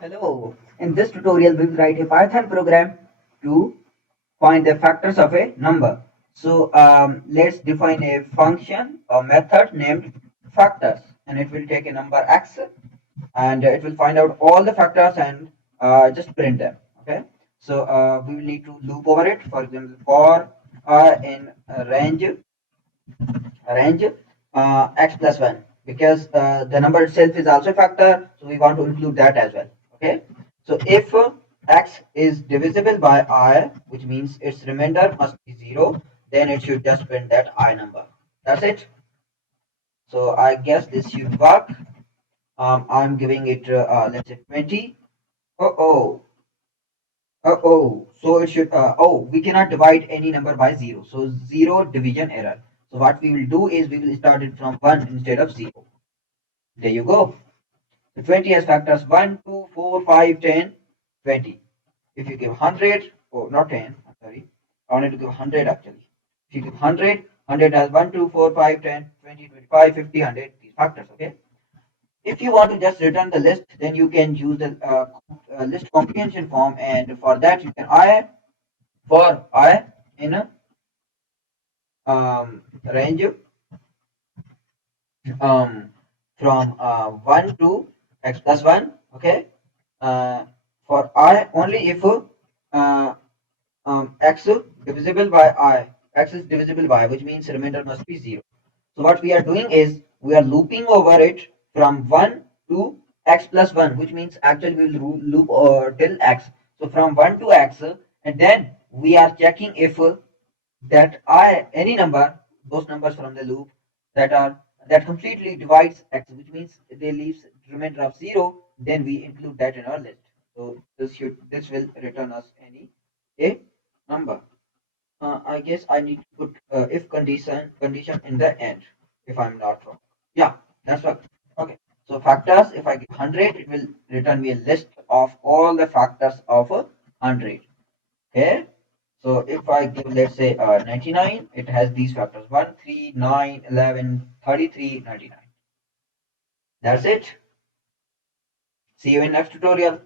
Hello. In this tutorial, we will write a Python program to find the factors of a number. So let's define a function or method named factors, and it will take a number x, and it will find out all the factors and just print them. Okay. So we will need to loop over it. For example, for in range x plus 1, because the number itself is also a factor, so we want to include that as well. Okay, so if x is divisible by I, which means its remainder must be 0, then it should just print that I number. That's it. So I guess this should work. I'm giving it let's say 20. Oh, so it should, we cannot divide any number by 0. So 0 division error. So what we will do is we will start it from 1 instead of 0. There you go. So 20 has factors 1, 2, 4, 5, 10, 20. If you give 100, oh, not 10, I'm sorry. I wanted to give 100 actually. If you give 100, 100 has 1, 2, 4, 5, 10, 20, 25, 50, 100, these factors, okay? If you want to just return the list, then you can use the list comprehension form, and for that you can for I in a range um, from 1 to x plus 1, okay? Uh, for I only if x divisible by I, x is divisible by, which means remainder must be 0. So what we are doing is we are looping over it from 1 to x plus 1, which means actually we will loop till x. So from 1 to x, and then we are checking if that I any number, those numbers from the loop that are that completely divides x, which means they leaves remainder of 0, then we include that in our list. So this will return us a number. I guess I need to put if condition in the end, if I'm not wrong. Yeah, that's what. Okay. So factors, if I give 100, it will return me a list of all the factors of 100. Okay. So if I give, let's say, 99, it has these factors: 1, 3, 9, 11, 33, 99. That's it. See you in next tutorial.